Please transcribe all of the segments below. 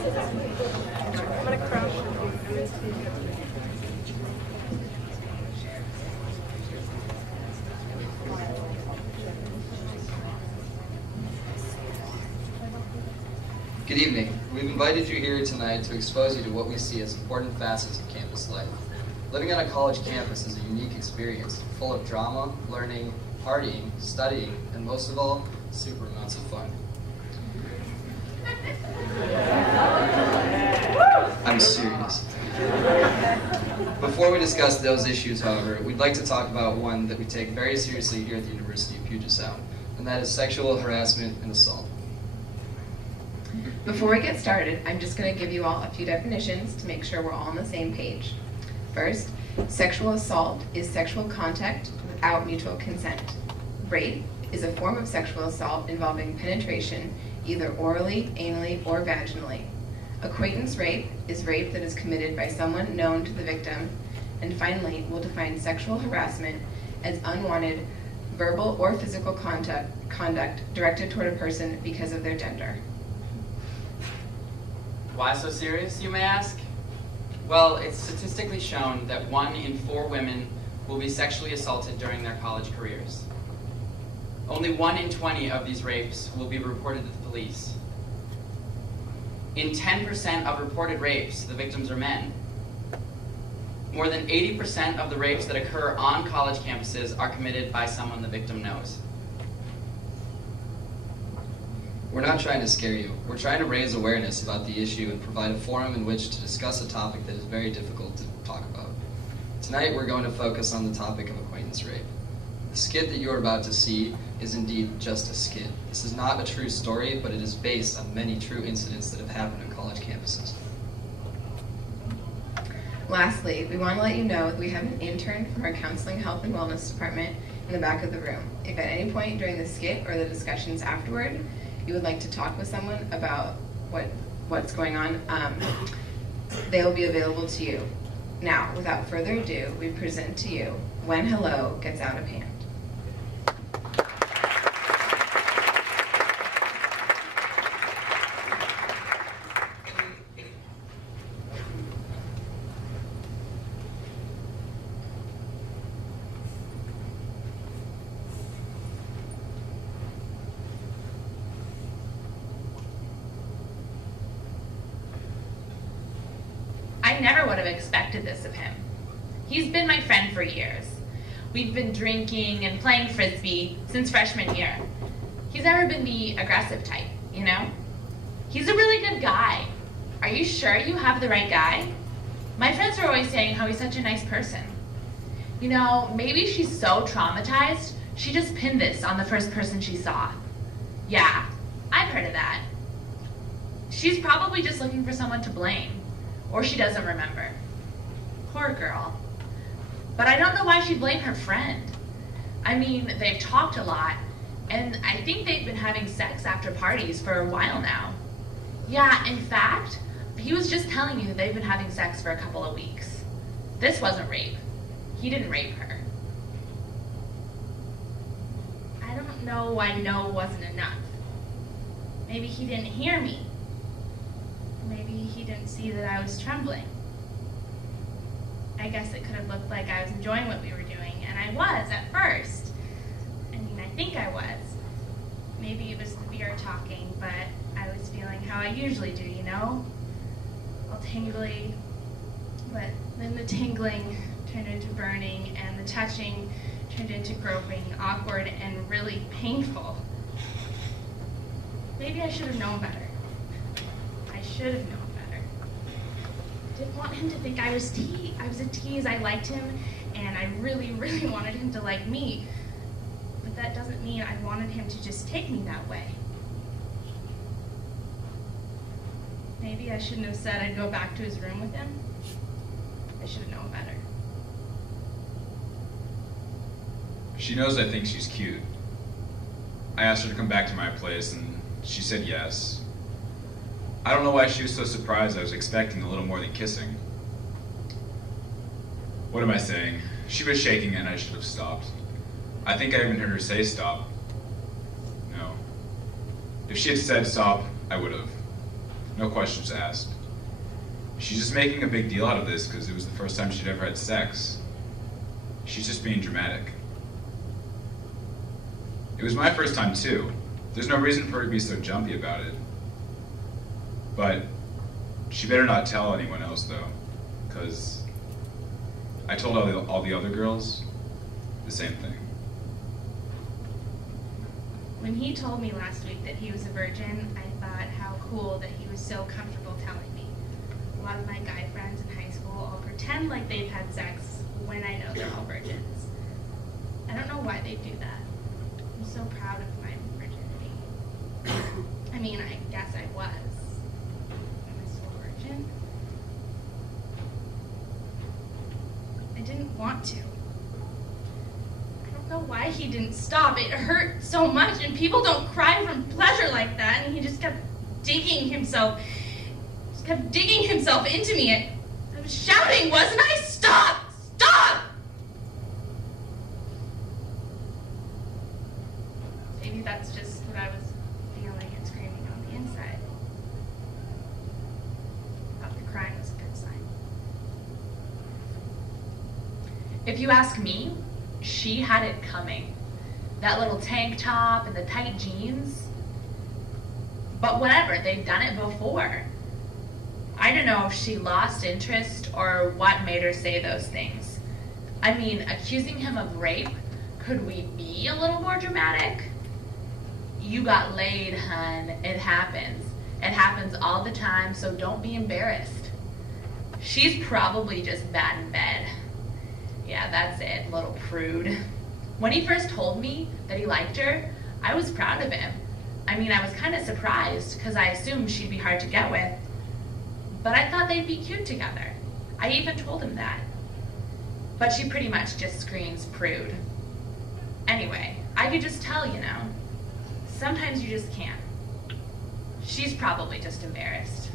I'm gonna crouch. Good evening. We've invited you here tonight to expose you to what we see as important facets of campus life. Living on a college campus is a unique experience, full of drama, learning, partying, studying, and most of all, super amounts of fun. I'm serious. Before we discuss those issues, however, we'd like to talk about one that we take very seriously here at the University of Puget Sound, and that is sexual harassment and assault. Before we get started, I'm just going to give you all a few definitions to make sure we're all on the same page. First, sexual assault is sexual contact without mutual consent. Rape is a form of sexual assault involving penetration, either orally, anally, or vaginally. Acquaintance rape is rape that is committed by someone known to the victim. And finally, we'll define sexual harassment as unwanted verbal or physical conduct directed toward a person because of their gender. Why so serious, you may ask? Well, it's statistically shown that 1 in 4 women will be sexually assaulted during their college careers. Only 1 in 20 of these rapes will be reported to the police. In 10% of reported rapes, the victims are men. More than 80% of the rapes that occur on college campuses are committed by someone the victim knows. We're not trying to scare you. We're trying to raise awareness about the issue and provide a forum in which to discuss a topic that is very difficult to talk about. Tonight, we're going to focus on the topic of acquaintance rape. The skit that you're about to see is indeed just a skit. This is not a true story, but it is based on many true incidents that have happened on college campuses. Lastly, we want to let you know that we have an intern from our Counseling, Health, and Wellness Department in the back of the room. If at any point during the skit or the discussions afterward, you would like to talk with someone about what's going on, they will be available to you. Now, without further ado, we present to you When Hello Gets Out of Hand. I never would have expected this of him. He's been my friend for years. We've been drinking and playing frisbee since freshman year. He's never been the aggressive type, you know? He's a really good guy. Are you sure you have the right guy? My friends are always saying how he's such a nice person. You know, maybe she's so traumatized, she just pinned this on the first person she saw. Yeah, I've heard of that. She's probably just looking for someone to blame. Or she doesn't remember. Poor girl. But I don't know why she'd blame her friend. I mean, they've talked a lot, and I think they've been having sex after parties for a while now. Yeah, in fact, he was just telling me that they've been having sex for a couple of weeks. This wasn't rape. He didn't rape her. I don't know why no wasn't enough. Maybe he didn't hear me. Maybe he didn't see that I was trembling. I guess it could have looked like I was enjoying what we were doing, and I was at first. I mean, I think I was. Maybe it was the beer talking, but I was feeling how I usually do, you know? All tingly, but then the tingling turned into burning, and the touching turned into groping, awkward, and really painful. Maybe I should have known better. I should have known better. I didn't want him to think I was a tease. I liked him, and I really, really wanted him to like me. But that doesn't mean I wanted him to just take me that way. Maybe I shouldn't have said I'd go back to his room with him. I should have known better. She knows I think she's cute. I asked her to come back to my place, and she said yes. I don't know why she was so surprised. I was expecting a little more than kissing. What am I saying? She was shaking and I should have stopped. I think I even heard her say stop. No. If she had said stop, I would have. No questions asked. She's just making a big deal out of this because it was the first time she'd ever had sex. She's just being dramatic. It was my first time too. There's no reason for her to be so jumpy about it. But she better not tell anyone else though, because I told all the other girls the same thing. When he told me last week that he was a virgin, I thought how cool that he was so comfortable telling me. A lot of my guy friends in high school all pretend like they've had sex when I know they're all virgins. I don't know why they do that. I'm so proud of my virginity. I mean, I guess I was. Am I still a virgin? I didn't want to. I don't know why he didn't stop. It hurt so much, and people don't cry from pleasure like that, and he just kept digging himself into me. I was shouting, wasn't I? Stop! Stop! Maybe that's just what I was feeling and screaming on the inside. Thought the crying was a good sign. If you ask me, she had it coming. That little tank top and the tight jeans. But whatever, they've done it before. I don't know if she lost interest or what made her say those things. I mean, accusing him of rape, could we be a little more dramatic? You got laid, hun. It happens. It happens all the time, so don't be embarrassed. She's probably just bad in bed. Yeah, that's it, little prude. When he first told me that he liked her, I was proud of him. I mean, I was kind of surprised because I assumed she'd be hard to get with. But I thought they'd be cute together. I even told him that. But she pretty much just screams prude. Anyway, I could just tell, you know. Sometimes you just can't. She's probably just embarrassed.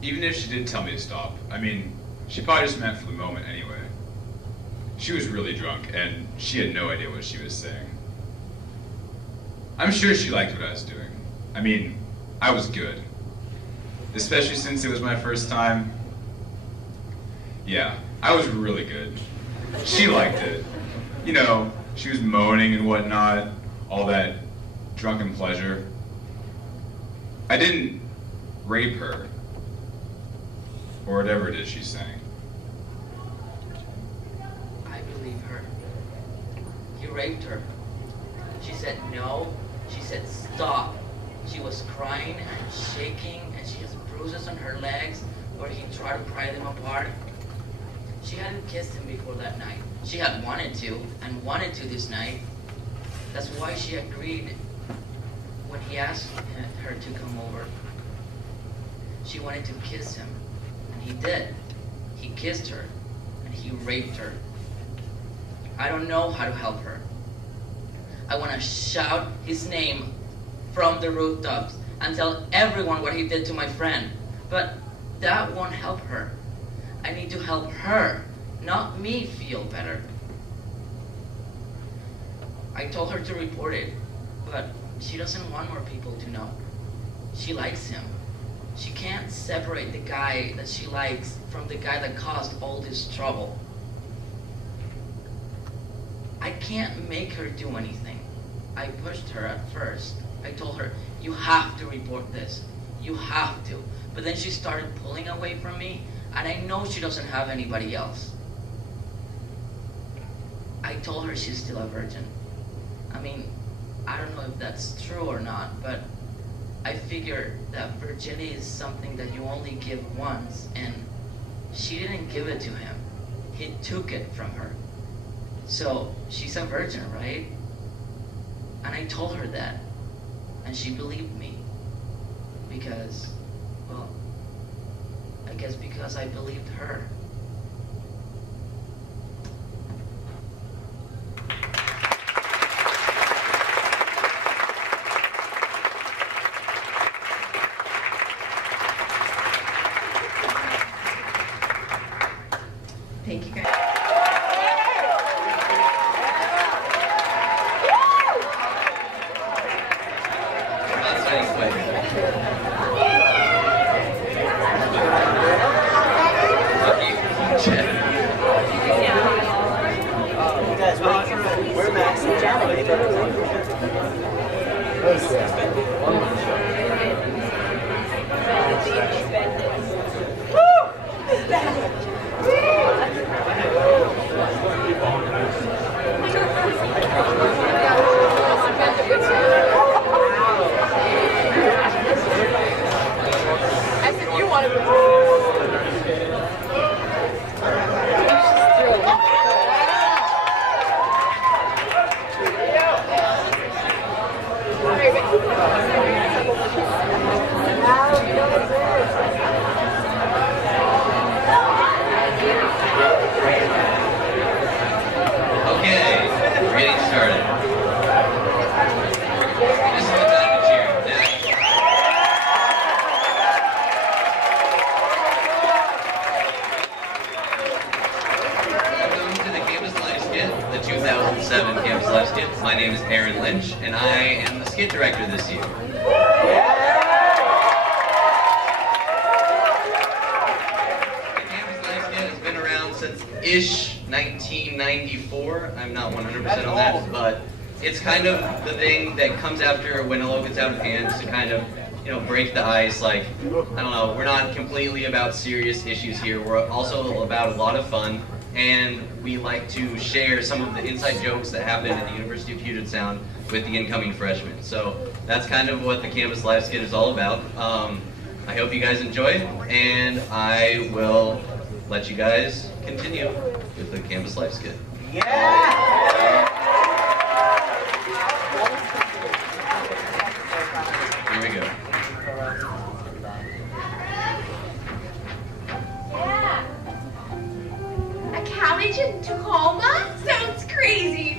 Even if she did tell me to stop, I mean, she probably just meant for the moment anyway. She was really drunk, and she had no idea what she was saying. I'm sure she liked what I was doing. I mean, I was good. Especially since it was my first time. Yeah, I was really good. She liked it. You know, she was moaning and whatnot, all that drunken pleasure. I didn't rape her, or whatever it is she's saying. I believe her. He raped her. She said no. She said stop. She was crying and shaking, and she has bruises on her legs where he tried to pry them apart. She hadn't kissed him before that night. She had wanted to, and wanted to this night. That's why she agreed when he asked her to come over. She wanted to kiss him, and he did. He kissed her, and he raped her. I don't know how to help her. I want to shout his name from the rooftops and tell everyone what he did to my friend. But that won't help her. I need to help her, not me, feel better. I told her to report it, but she doesn't want more people to know. She likes him. She can't separate the guy that she likes from the guy that caused all this trouble. I can't make her do anything. I pushed her at first. I told her, you have to report this. You have to. But then she started pulling away from me, and I know she doesn't have anybody else. I told her she's still a virgin. I mean, I don't know if that's true or not, but I figure that virginity is something that you only give once, and she didn't give it to him. He took it from her. So she's a virgin, right? And I told her that, and she believed me. Because, well, I guess because I believed her. Thank you guys. Guys, we're Max and I said you wanted to. Okay, we're getting started. This is the time to cheer. Welcome to the Campus Live Skit, the 2007 Campus Live Skit. My name is Aaron Lynch, and I am the skit director this year. Since-ish 1994. I'm not 100% on that, but it's kind of the thing that comes after when a logo gets out of hand to kind of, break the ice. Like, I don't know, we're not completely about serious issues here. We're also about a lot of fun, and we like to share some of the inside jokes that happen at the University of Puget Sound with the incoming freshmen. So that's kind of what the Campus Live Skit is all about. I hope you guys enjoy, and I will let you guys continue with the Campus Live Skit. Yeah! Here we go. A college in Tacoma? Sounds crazy,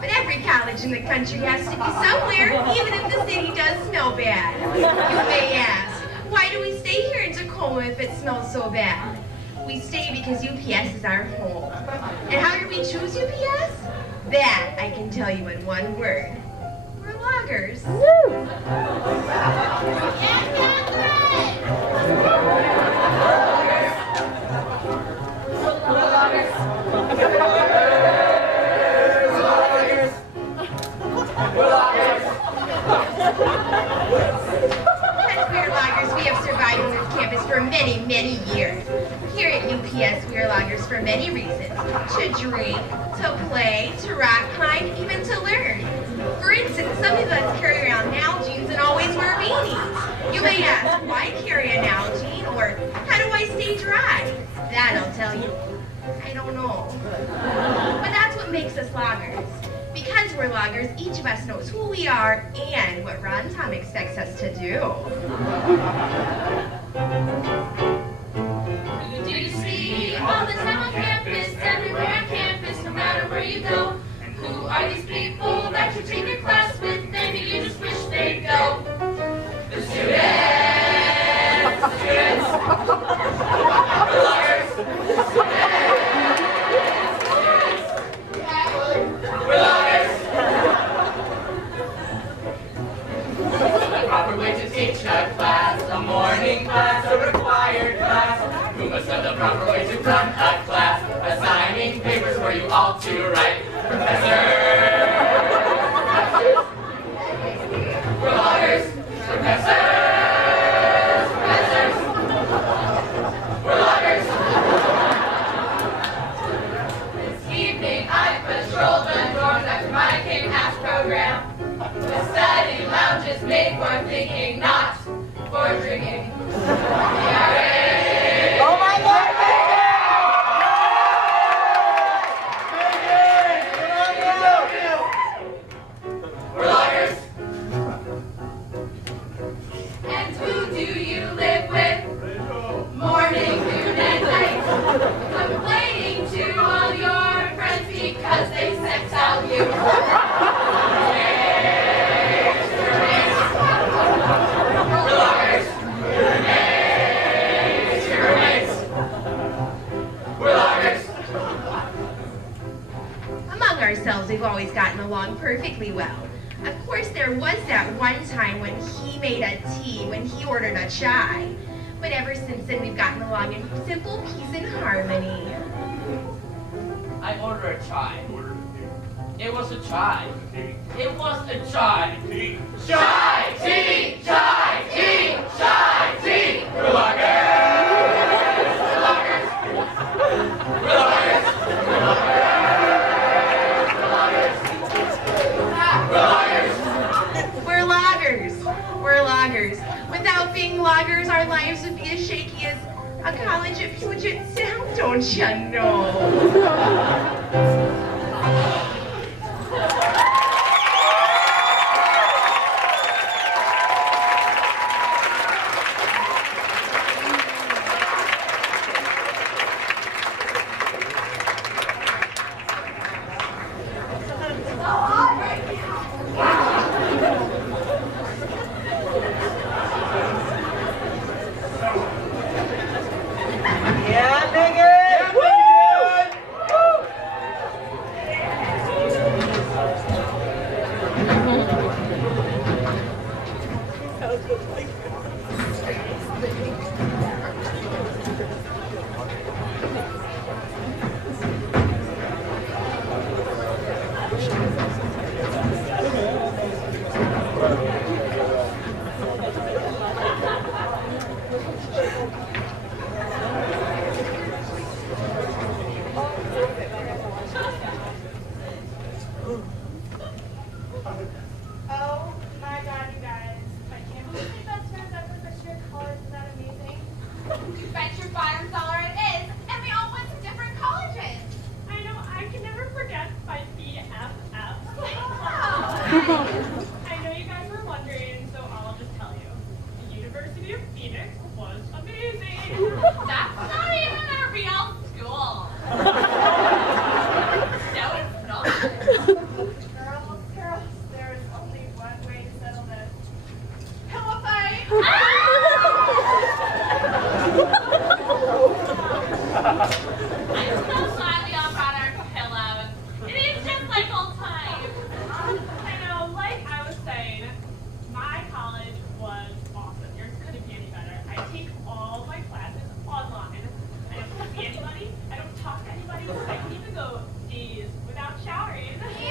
But every college in the country has to be somewhere, even if the city does smell bad. You may ask, why do we stay here in Tacoma if it smells so bad? We stay because UPS is our home. And how did we choose UPS? That I can tell you in one word. We're loggers. Woo! We have survived on this campus for many, many years. Here at UPS, we are loggers for many reasons. To drink, to play, to rock climb, even to learn. For instance, some of us carry around Nalgene's and always wear beanies. You may ask, why carry a Nalgene? Or how do I stay dry? That I'll tell you. I don't know. But that's what makes us loggers. Because we're loggers, each of us knows who we are and what Ron Tom expects us to do. Who do you see all the time on campus, everywhere on campus, no matter where you go? Who are these people that you take your class with? Maybe you just wish they'd go. The students, we're loggers, we're loggers. The proper way to teach a class, a morning class, a required class. Who must know the proper way to run a class? Assigning papers for you all to write. Professor! We're loggers! Professors! Professors! We're loggers! This evening I patrolled the dorms after my King-Ass program. The study lounge is made for thinking, not for drinking. Oh my God! We're loggers. And who do you live with? Morning, noon, and night. Complaining to all your friends because they sex out you. We're loggers. Your mates. We're loggers. Among ourselves, we've always gotten along perfectly well. Of course, there was that one time when he made a tea, when he ordered a chai. But ever since then, we've gotten along in simple peace and harmony. I order a chai. It was a chai. It was a chai. Chai tea, chai tea, chai tea. We're loggers. We're loggers. We're loggers. We're loggers. We're loggers. Without being loggers, our lives would be as shaky as a college at Puget Sound, don't you know? Yeah, nigga! Oh my god, you guys. I can't believe my best friend's up for first year of college. Is that amazing? You bet your bottom dollar it is, and we all went to different colleges. I know, I can never forget my BFF. I know you guys were wondering, so I'll just tell you. The University of Phoenix was amazing. That's not even a real school. No, it's not. Girls, there is only one way to settle this. Pillow fight! I'm so glad we all brought our pillows. It is just like old times. I know, like I was saying, my college was awesome. Yours couldn't be any better. I take all my classes online. I don't see anybody. I don't talk to anybody. I can even go days without showering. Ew,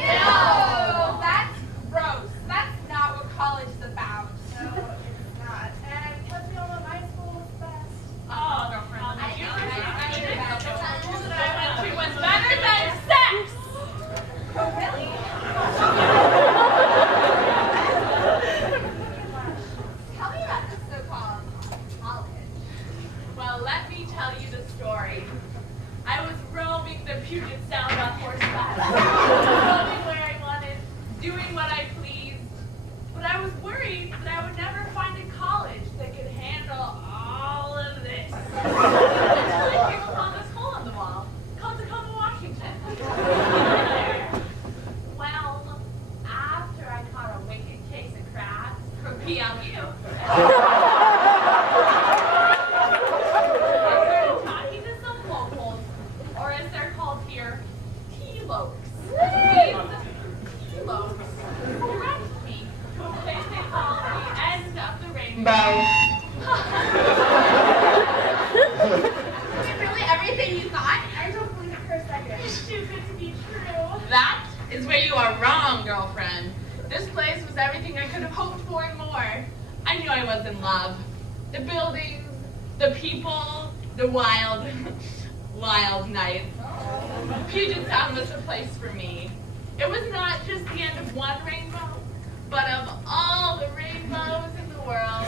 that's gross. That's not what college is about. No, it's not. And let's be honest, my school was best. Oh, girlfriend. The University of Phoenix, The school that I went to was better than sex. Oh, really? Tell me about this so-called college. Well, let me tell you the story. I was roaming the Puget Sound on horseback, going where I wanted, doing what I pleased. But I was worried that I would never find a college that could handle all of this. Until I came upon this hole in the wall, called Tacoma, Washington. Well, after I caught a wicked case of crabs from PLU, talking to some locals, or as they're called here, T-lokes. These T-lokes direct me to a place they call the end of the rainbow. Is it really everything you thought? I don't believe it for a second. It's too good to be true. That is where you are wrong, girlfriend. This place was everything I could have hoped for and more. I knew I was in love. The buildings, the people, the wild, wild nights. Puget Sound was the place for me. It was not just the end of one rainbow, but of all the rainbows in the world.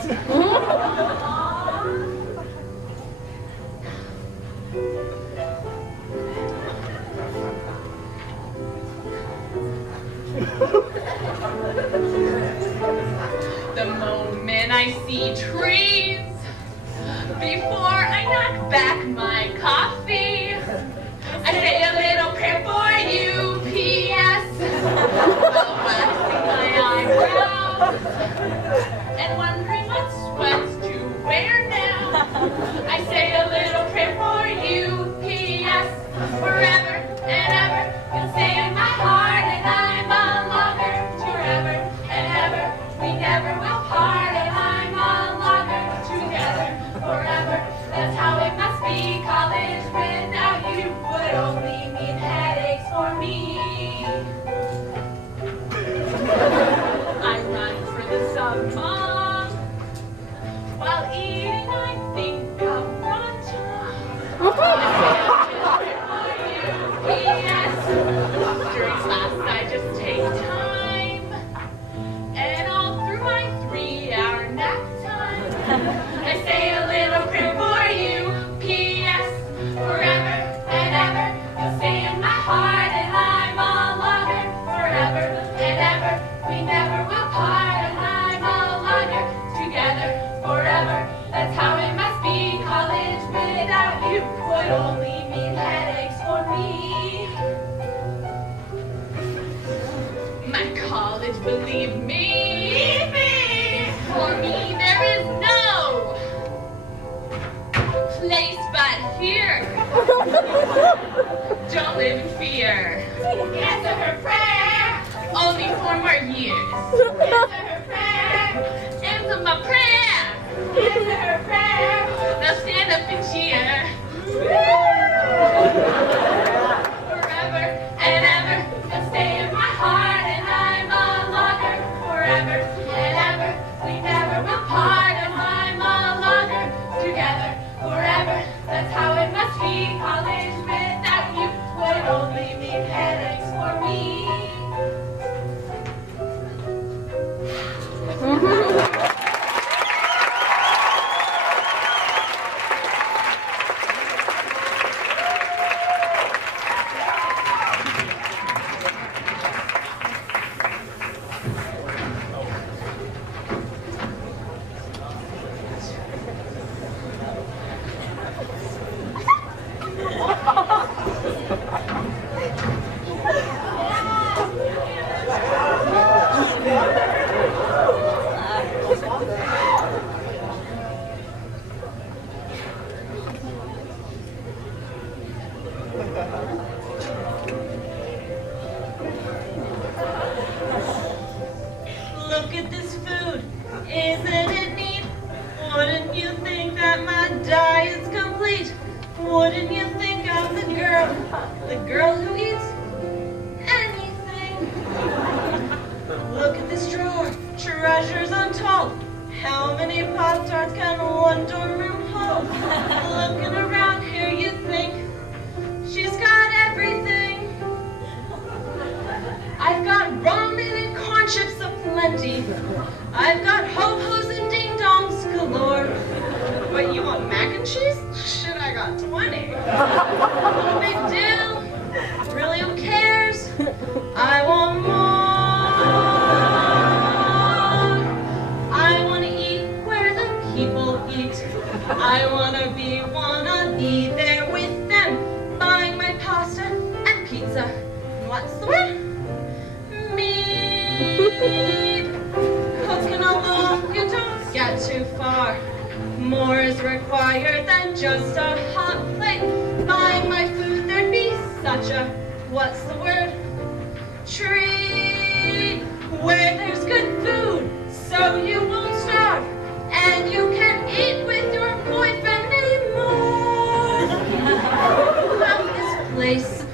The moment I see trees, before I knock back my coffee, I say a little prayer for you, P.S. While waxing my eyebrows and wondering what sweats to wear now. I say a little prayer for you, P.S. Forever and ever, you'll stay in my heart, and I'm a longer forever and ever. We never will part, and I'm a longer together forever. That's how it must be. College without you would only mean My college, believe me. For me, there is no place but here. Don't live in fear. Answer her prayer. Only 4 more years. Answer her prayer. Answer my prayer. Answer her prayer. Now stand up and cheer. Forever and ever, you'll stay in my heart, and I'm a logger. Forever and ever, we never will part, and I'm a logger. Together, forever, that's how it must be. College without you would only mean headaches for me. Look at this food, isn't it neat? Wouldn't you think that my diet's complete? Wouldn't you think I'm the girl who eats anything? Look at this drawer, treasures untold. How many Pop-Tarts can one dorm room hold? Looking around here, you think she's got everything. I've got ramen and corn chips aplenty. I've got ho-hos and ding-dongs galore. What, you want mac and cheese? Shit, I got 20. No big deal. Really, who cares? I want more. I want to eat where the people eat. I want to be there with them, buying my pasta and pizza. What's the word? Cooking alone, you don't get too far. More is required than just a hot plate. Buying my food, there'd be such a, what's the word? Treat. Where there's good food, so you won't starve. And you can eat with your boyfriend anymore. Love this place.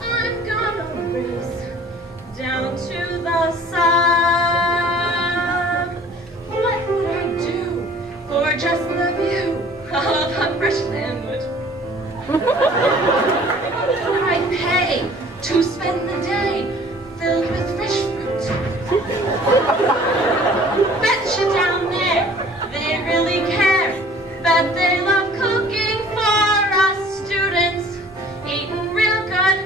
I'm gonna race down to the sun. What would I do for just the view of a fresh sandwich? What would I pay to spend the day filled with fresh fruit? Bet you down there they really care. Bet they love cooking for us students. Eating real good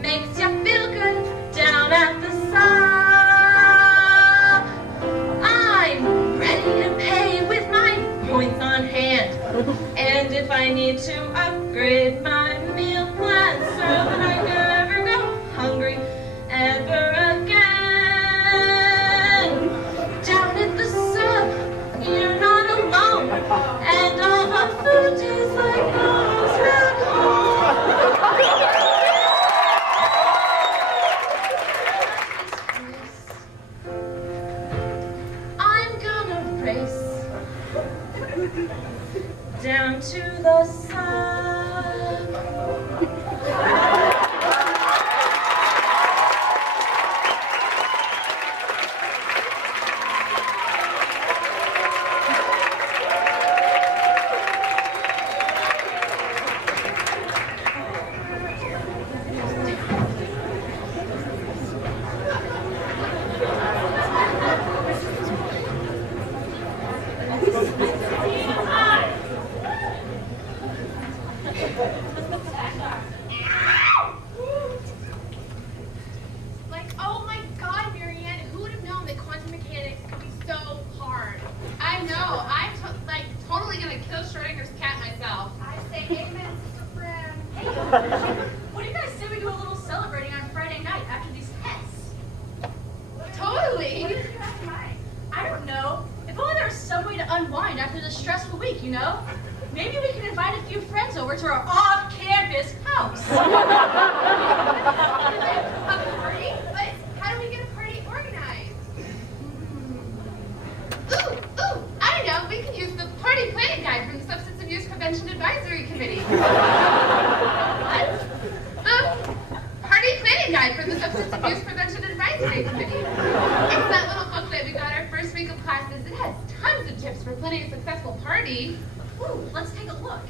makes you feel good down at the sub. I'm ready to pay with my points on hand. And if I need to upgrade my meal plan so that I never go hungry ever again. Down at the sub, you're not alone. And all the food tastes like mom's back home. I'm gonna race down to the sun. week, you know? Maybe we can invite a few friends over to our off-campus house. A party? But how do we get a party organized? Ooh, I know, we could use the party planning guide from the Substance Abuse Prevention Advisory Committee. What? The party planning guide from the Substance Abuse Prevention Advisory Committee. It's that little booklet we got our first week of classes. It has tons of tips for planning a successful party. Ooh, let's take a look.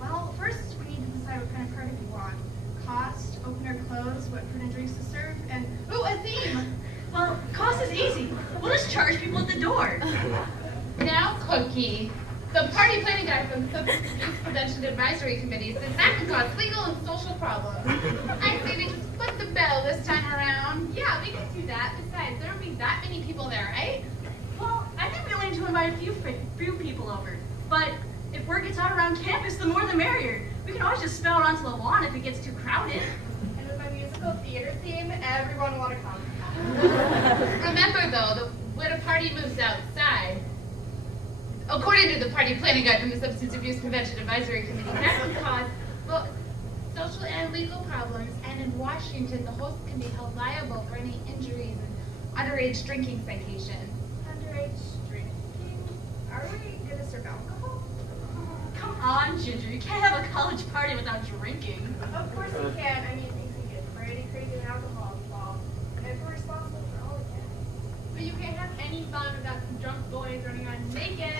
Well, first we need to decide what kind of party we want. Cost, open or close, what food and drinks to serve, and ooh, a theme! Well, cost is easy. We'll just charge people at the door. Now, Cookie, the party planning guide from the Substance Abuse Prevention Advisory Committee says that can cause legal and social problems. I say we just put the bell this time around. Yeah, we could do that. Besides, there won't be that many people there, right? Well, I think we only need to invite a few people over. But if word gets out around campus, the more the merrier. We can always just spill it onto the lawn if it gets too crowded. And with my musical theater theme, everyone will want to come. Remember, though, that when a party moves outside, according to the party planning guide from the Substance Abuse Prevention Advisory Committee, that can cause, well, social and legal problems. And in Washington, the host can be held liable for any injuries and underage drinking citations. Underage drinking? Are we going to serve alcohol? Come on, Ginger. You can't have a college party without drinking. Of course we can. I mean, things can get pretty crazy with alcohol involved. And if we're responsible for all of it. But you can't have any fun without some drunk boys running around naked.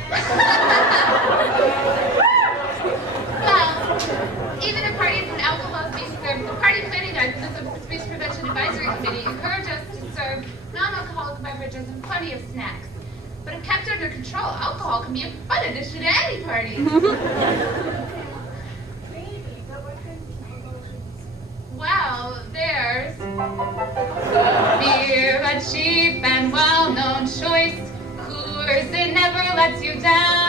Well, even if parties and alcohol is being served, the party planning guide from the Substance Abuse Prevention Advisory Committee encourage us to serve non-alcoholic beverages and plenty of snacks. But if kept under control, alcohol can be a fun addition to any party. Maybe, but what kinds of promotions? Well, there's beer, a cheap and well-known choice. Coors, it never lets you down.